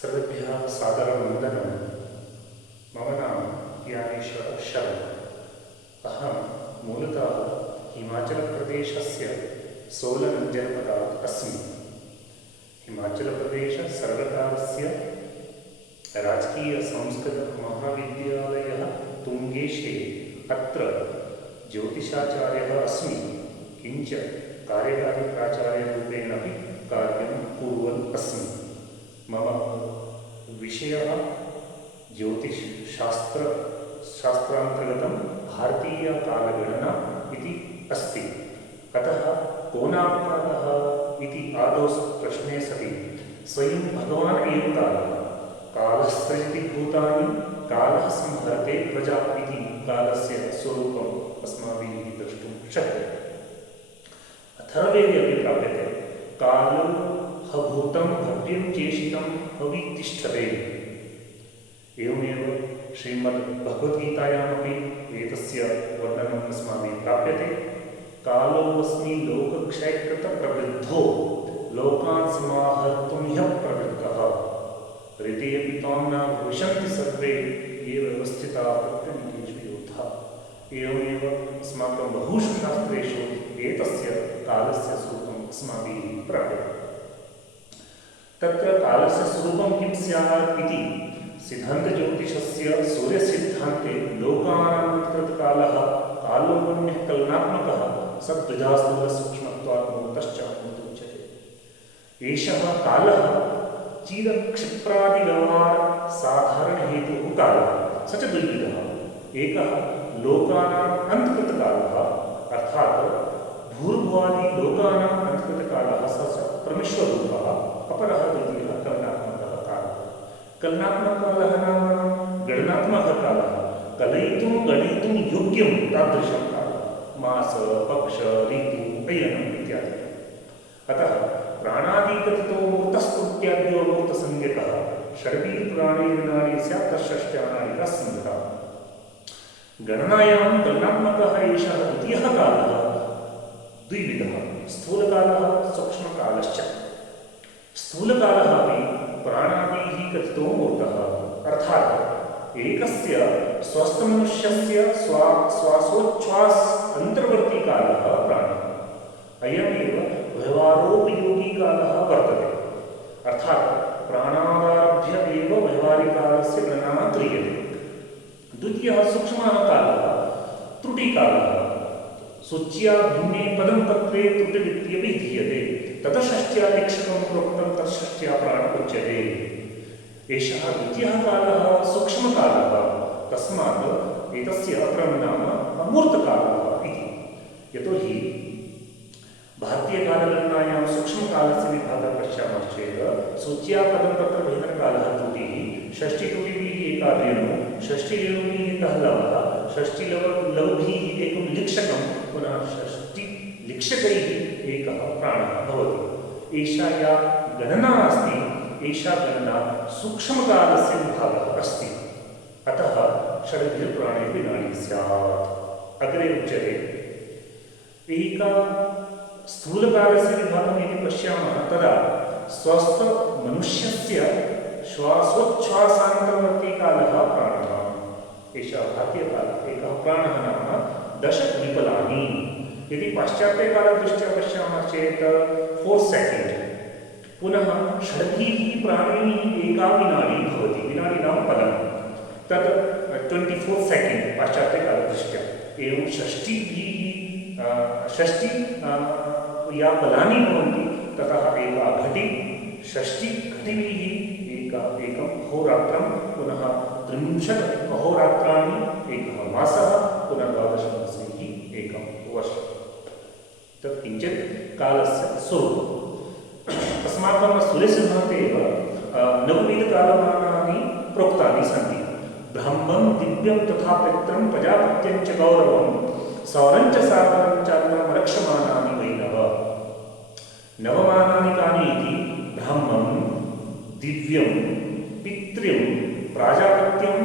सर्वेभ्यः सादरवन्दनं। मम नाम ज्ञानेश्वर शर्मा। अहं मूलतः हिमाचलप्रदेशस्य सोलन जनपदात् अस्मि। हिमाचलप्रदेशसर्वकारस्य राजकीयसंस्कृतमहाविद्यालयः तुङ्गेशे अत्र ज्योतिषाचार्यः अस्मि। किञ्च कार्यकारी प्राचार्यरूपेण अपि कार्यं कुर्वन् अस्मि। मम विषयः ज्योतिषशास्त्रान्तर्गतं भारतीयकालगणना इति अस्ति। अतः को नाम कालः इति आदौ प्रश्ने सति स्वयं भगवान् एव कालः। कालस्सृजति भूतानि कालः संहरते प्रजा इति कालस्य स्वरूपम् अस्माभिः द्रष्टुं शक्यते। अथर्ववेदे अपि प्राप्यते कालो भूतं भव्यं चेशितं हवितिष्ठते। एवमेव श्रीमद्भगवद्गीतायामपि एतस्य वर्णनम् अस्माभिः प्राप्यते। कालोऽस्मि लोकक्षयकृतप्रवृद्धो लोकान् समाहर्तुं ह्यः प्रवृत्तः ऋते अपि त्वां न भविष्यन्ति सर्वे ये व्यवस्थिताः प्रत्यनीकेषु योद्धाः। एवमेव अस्माकं बहुषु शास्त्रेषु एतस्य कालस्य स्वरूपम् अस्माभिः प्राप्यते। तत्र कालस्य स्वरूपं किं स्यात् इति सिद्धान्तज्योतिषस्य सूर्यसिद्धान्ते लोकानान्तर्गतकालः कालोन्यः कलनात्मकः सद्विधास्तूलसूक्ष्मत्वात् मूर्तश्च उच्यते। एषः कालः चीरक्षिप्रादिव्यवहारसाधारणहेतुः कालः स च द्विविधः। एकः लोकानाम् अन्तर्गतकालः अर्थात् भूर्भुवादिलोकानाम् अन्तर्गतकालः स च परमेश्वररूपः। अपरः द्वितीयः कलनात्मकः कालः। कलनात्मककालः नाम गणनात्मकः कालः, कलयितुं गणयितुं योग्यं तादृशं कालः, मास पक्ष ऋतु अयनम् इत्यादि। अतः प्राणादिकथितो मूर्तस्तुत्याद्यो मूर्तसंज्ञकः षड्भिर्प्राणैर्नाडी स्यात् तत्षष्ट्यानाडिका संहिता। गणनायां गणनात्मकः एषः द्वितीयः कालः द्विविधः, स्थूलकालः सूक्ष्मकालश्च। स्थूलकालः अपि प्राणादिः कथितो मूर्तः अर्थात् एकस्य स्वस्थमनुष्यस्य श्वासोच्छ्वास अन्तर्वर्ती कालः प्राणः। अयमेव व्यवहारोपयोगी कालः वर्तते। अर्थात् प्राणादारभ्य एव व्यवहारिकालस्य गणना क्रियते। द्वितीयः सूक्ष्मः कालः त्रुटिकालः। सूच्या भिन्ने पदं पत्रे त्रुटिरित्यपि धीयते। ततषष्ट्या लिक्षकं प्रोक्तं तत्षष्ट्या प्राण उच्यते। एषः द्वितीयः कालः सूक्ष्मकालः, तस्मात् एतस्य अपरं नाम अमूर्तकालः इति। यतोहि भारतीयकालगणनायां सूक्ष्मकालस्य विभागं पश्यामश्चेत् सूच्या पदं पत्रभेदनकालः त्रुटिः, षष्टित्रुटिभिः एका रेणुः, षष्टिरेणुभिः एकः लवः, षष्टिलवभिः एकं लिक्षकं, पुनः षष्टिलिक्षकैः एकः प्राणः भवति। एषा या गणना अस्ति एषा गणना सूक्ष्मकालस्य विभागः अस्ति। अतः षड्भिर्प्राणैः नाडी स्यात्। अग्रे उच्यते एका स्थूलकालस्य विभागं यदि पश्यामः तदा स्वस्थमनुष्यस्य श्वासोच्छ्वासान्तर्वर्ती कालः प्राणः। एषः भारतीयकालः। एकः प्राणः नाम 10 विकलानि। यदि पाश्चात्यकालदृष्ट्या पश्यामः चेत् 4 सेकेण्ड्। पुनः षड्भिः प्राणैः एका विनाडी भवति। विनाडी नाम पदं तत् 24 सेकेण्ड् पाश्चात्यकालदृष्ट्या। एवं षष्टि या बलानि भवन्ति ततः एका घटी, षष्टिघटिभिः एकं अहोरात्रं, पुनः 30 अहोरात्राणि एकः मासः, पुनः 12 मासैः एकं वर्षं। तत् किञ्चित् कालस्य स्वरूपम्। अस्माकं सूर्यसिद्धान्ते एव नवविधकालमानानि प्रोक्तानि सन्ति। ब्रह्मं दिव्यं तथा पित्रं प्रजापत्यं च गौरवं सौरं च सागरं चान्नमरक्षमाणानि वैनव। नवमानानि कानि इति ब्रह्मं दिव्यं पितृं प्राजापत्यं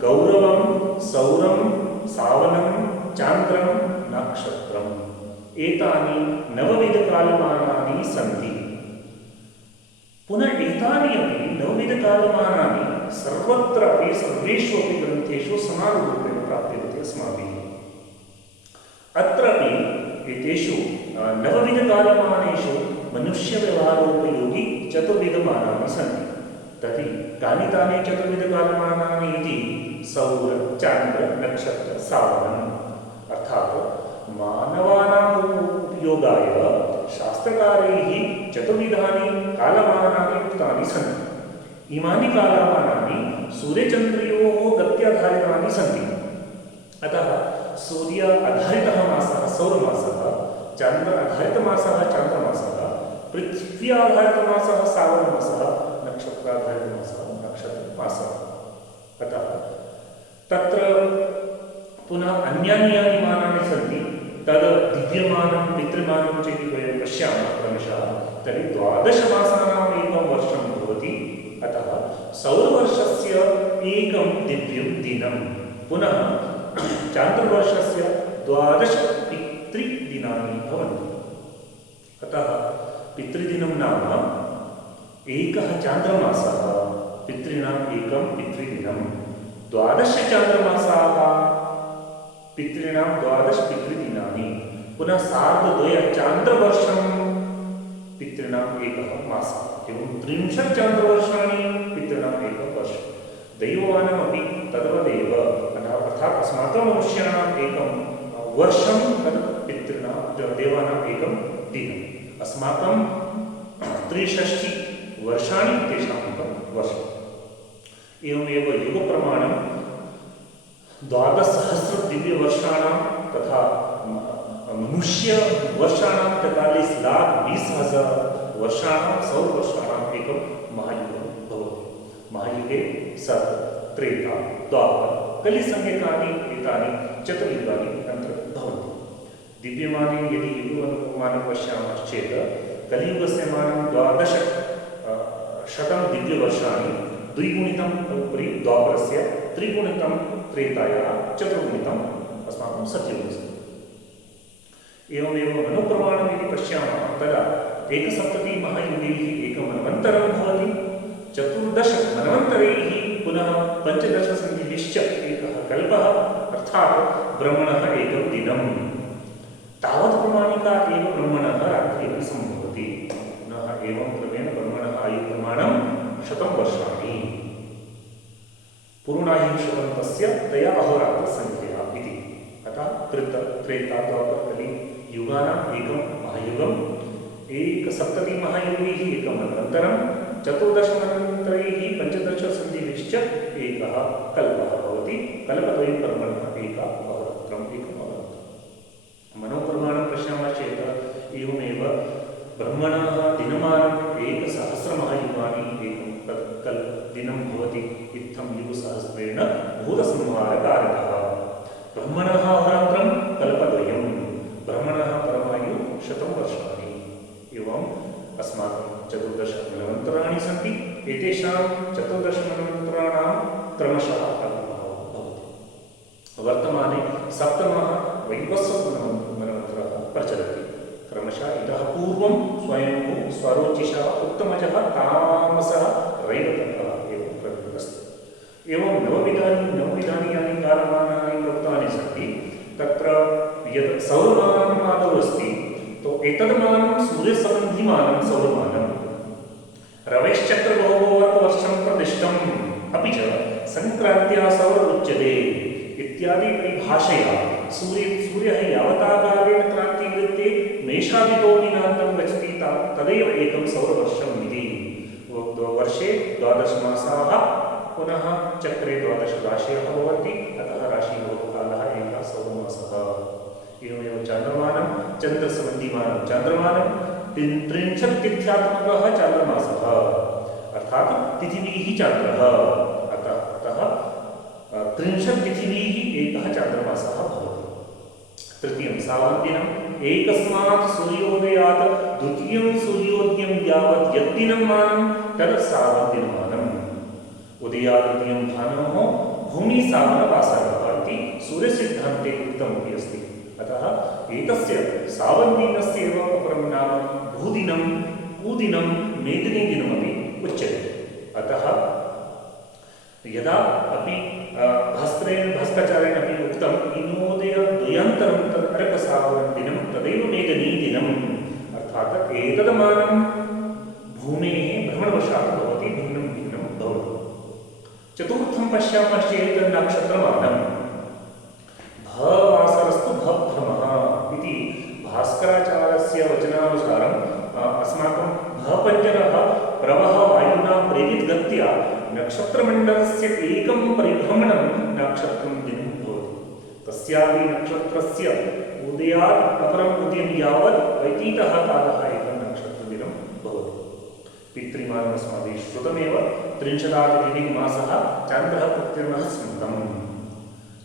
गौरवं सौरं सावनं चान्द्रं नक्षत्रम् एतानि नवविधकालमानानि सन्ति। पुनः एतानि अपि नवविधकालमानानि सर्वत्रापि सर्वेषु अपि ग्रन्थेषु समानरूपेण प्राप्यन्ते अस्माभिः। अत्रापि एतेषु नवविधकालमानेषु मनुष्यव्यवहारोपयोगि चतुर्विधमानानि सन्ति। तर्हि कानि तानि चतुर्विधकालमानानि इति सौर चान्द्र नक्षत्र सावनम् अर्थात् मानवानाम् उपयोगाय शास्त्रकारैः चतुर्विधानि कालमानानि उक्तानि सन्ति। इमानि कालमानानि सूर्यचन्द्रयोः गत्याधारितानि सन्ति। अतः सूर्य आधारितः मासः सौरमासः, चन्द्र आधारितमासः चान्द्रमासः, पृथ्वी आधारितमासः सावनमासः, नक्षत्राधारितमासः नक्षत्रमासः। अतः तत्र पुनः अन्यानि यानि मानानि सन्ति तद् दिव्यमानं पितृमानं चेति वयं पश्यामः क्रमशः, तर्हि 12 मासानाम् एकं वर्षं भवति। अतः सौरवर्षस्य एकं दिव्यं दिनं, पुनः चान्द्रवर्षस्य 12 पितृदिनानि भवन्ति। अतः पितृदिनं नाम एकः चान्द्रमासः, पितॄणाम् एकं पितृदिनं, 12 चान्द्रमासाः, पितॄणां 12 पितृदिनानि, पुनः सार्धद्वय चान्द्रवर्षं, पितॄणाम् एकः मासः, एवं 30 चान्द्रवर्षाणि पितॄणाम् एकं वर्षं। दैववानमपि तद्वदेव, अर्थात् अस्माकं मनुष्याणाम् एकं वर्षं तद् पितॄणां देवानाम् एकं दिनम्। अस्माकं 63 वर्षाणि तेषाम् एकं वर्षम्। एवमेव युगप्रमाणं 12,000 दिव्यवर्षाणां तथा मनुष्यवर्षाणां 43,20,000 वर्षाणां सौरवर्षाणाम् एकं महायुगं भवति। महायुगे सत् त्रेता द्वापर कलिसंज्ञकानि एतानि चतुर्युगानि अन्तर्गतं भवन्ति। दिव्यमाने यदि युगमानं पश्यामश्चेत् कलियुगस्य मानं 12,000 दिव्यवर्षाणि, द्विगुणितं उपरि द्वापरस्य, त्रिगुणितं त्रेतायाः, चतुर्गुणितम् अस्माकं सत्ययुगस्य। एवमेव मनुप्रमाणं यदि पश्यामः तदा 61 महायुगैः एकं मन्वन्तरं भवति, 14 मन्वन्तरैः पुनः 15 सन्धिभिश्च एकः कल्पः, अर्थात् ब्रह्मणः एकं दिनं। तावत् प्रमाणिका एव ब्रह्मणः रात्रिः सम्भवति। पुनः एवं क्रमेण ब्रह्मणः आयुप्रमाणं 100 वर्षाणि। पूर्णायुः 100 तस्य तया अहोरात्रसंख्यया इति। अतः त्रेता द्वापर कलि युगानाम् एकं महायुगम्, 71 महायुगैः एकं मन्वन्तरं, 14 मन्वन्तरैः 15 सन्धिभिश्च एकः कल्पः भवति। कल्पद्वयं ब्रह्मणः एकम् अहोरात्रम्। मनोप्रमाणं पश्यामः चेत् एवमेव ब्रह्मणः दिनमानं 1,000 महायुगानि एकं तत् दिनं भवति। इत्थं युगसहस्रेण भूतसंहारकारकः। ब्रह्मणः अहोरात्रं कल्पद्वयं, ब्रह्मणः परमायुः 100 वर्षाणि। एवम् अस्माकं 14 मन्वन्तराणि सन्ति। एतेषां 14 मन्वन्तराणां क्रमशः कल्पः भवति। वर्तमाने 7मः वैवस्वतमन्वन्तरः प्रचलति। क्रमशः इतः पूर्वं स्वयंभू स्वरोचिषः उत्तमजः तामसः रैवतः एवं प्रवृत्तमस्ति। एवं नवविधानि यानि कालमानानि प्रोक्तानि सन्ति। तत्र यत् सौरमानम् आदौ अस्ति, तो एतद्मानं सूर्यसम्बन्धिमानं सौरमानं, रवेश्चक्रभोगवर्षं प्रतिष्ठम्, अपि च संक्रान्त्या सौर उच्यते इत्यादि परिभाषया सूर्यः यावता कालेन क्रान्तिवृत्ते मेषादितो दिनान्तं गच्छति तदेव एकं सौरवर्षम् इति। वर्षे 12 मासाः, पुनः चक्रे 12 राशयः भवन्ति। अतः राशिभोगकालः एकः सौरमासः। एवमेव चान्द्रमानं, चन्द्रसम्बन्धिमानं चान्द्रमानं 30 तिथ्यात्मकः चान्द्रमासः, अर्थात् तिथिभिः चान्द्रः। अतः 30 तिथिभिः एकः चान्द्रमासः भवति। तृतीयं सावन्दिनम्, एकस्मात् सूर्योदयात् द्वितीयं सूर्योदयं यावत् यद्दिनं मानं तत् सावन्दिनमानम्। उदयात् द्वितीयं भानोः भूमिसावनवासरः इति सूर्यसिद्धान्ते उक्तमपि अस्ति। अतः एतस्य सावन्दिनस्य एव अपरं नाम भूदिनं, पूदिनं, मेदिनीदिनमपि अतः यदा अपि भास्कराचार्येण अपि उक्तम् इनोदयद्वयान्तरं तद् अरकसावरं दिनं तदैव मेघनीदिनम् अर्थात् एतदमानं भूमेः भ्रमणवशात् भवति, भिन्नं भिन्नं भवति। चतुर्थं पश्यामः चेत् नक्षत्रमानं भवासरस्तु भभ्रमः इति भास्कराचार्यस्य वचनानुसारम् अस्माकं भपञ्जरः प्रवहवायुना प्रेरितगत्या नक्षत्रमण्डलस्य एकं परिभ्रमणं नक्षत्रं दिनं भवति। तस्यापि नक्षत्रस्य उदयात् अपरम् उदयं यावत् व्यतीतः कालः एकं नक्षत्रदिनं भवति। पितृमानम् अस्माभिः श्रुतमेव 30 मासः चन्द्रः कृत्रिमः स्मृतम्।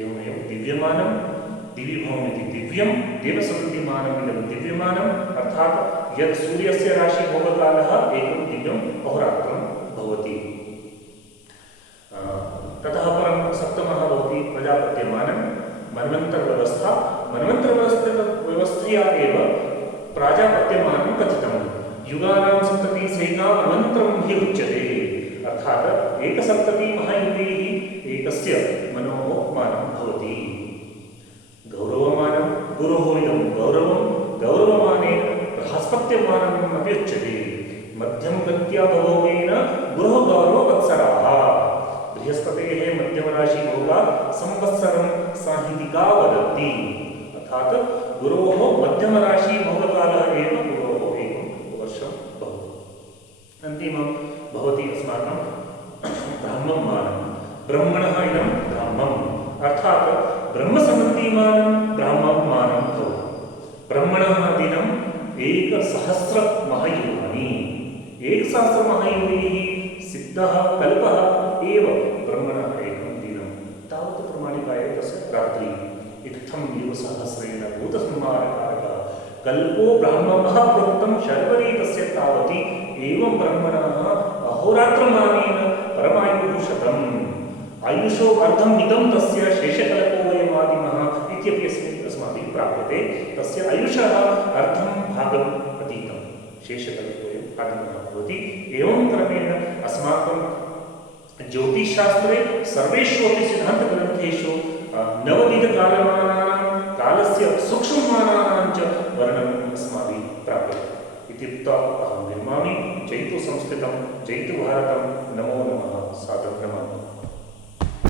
एवमेव दिव्यमानं दिविभवमिति दिव्यं देवसन्धिमानमिदं दिव्यमानम् अर्थात् यत् सूर्यस्य राशिभोगकालः एकं दिव्यम् अहोरात्रं भवति। ततः परं सप्तमः भवति प्रजापत्यमानं मन्वन्तरव्यवस्था। मन्वन्तरव्यवस्थया एव प्राजापत्यमानं कथितं। युगानां सप्ततिः सेना मन्वन्तरं हि उच्यते अर्थात् एकसप्ततिः महायुगैः एकस्य मनोः मानं भवति। गौरवमानं गुरोः इदं गौरवं गौरवमानेन बृहस्पत्यमानम् अपि उच्यते। मध्यमगत्या भोगेन गुरोः गौरववत्सराः। बृहस्पतेः मध्यमराशिभोगात् संवत्सरं साहितिका वदन्ति अर्थात् गुरोः मध्यमराशिभोगकालः एव गुरोः एकं वर्षं भवति। अन्तिमं भवति अस्माकं ब्राह्मं मानं। ब्रह्मणः इदं ब्राह्मम् अर्थात् ब्रह्मसम्बन्धिमानं ब्राह्मं मानं भवति। ब्रह्मणः दिनं 1,000 महायुगानि। 1,000 महायुगैः सिद्धः कल्पः एव ब्रह्मणः एकं दिनं तावत् प्रमाणिकाय तस्य रात्रिः। इत्थं युगसहस्रेण भूतसंहारकारकः कल्पो ब्राह्मणः प्रोक्तं शर्वरी तस्य तावति एवं ब्रह्मणः अहोरात्रमानेन परमायुः शतम्। आयुषो अर्धम् इदं तस्य शेषकल्पो वयमादिमः इत्यपि अस्माभिः प्राप्यते। तस्य आयुषः अर्धं भागम् अतीतं शेषकल्पोऽयम् आदिमः भवति। एवं क्रमेण अस्माकं ज्योतिषशास्त्रे सर्वेषु अपि सिद्धान्तग्रन्थेषु नवविधकालमानानां कालस्य सूक्ष्ममानानां च वर्णनम् अस्माभिः प्राप्यते। इत्युक्त्वा अहं विरमामि। जयतु संस्कृतं, जयतु भारतं। नमो नमः। सादरं नमामि।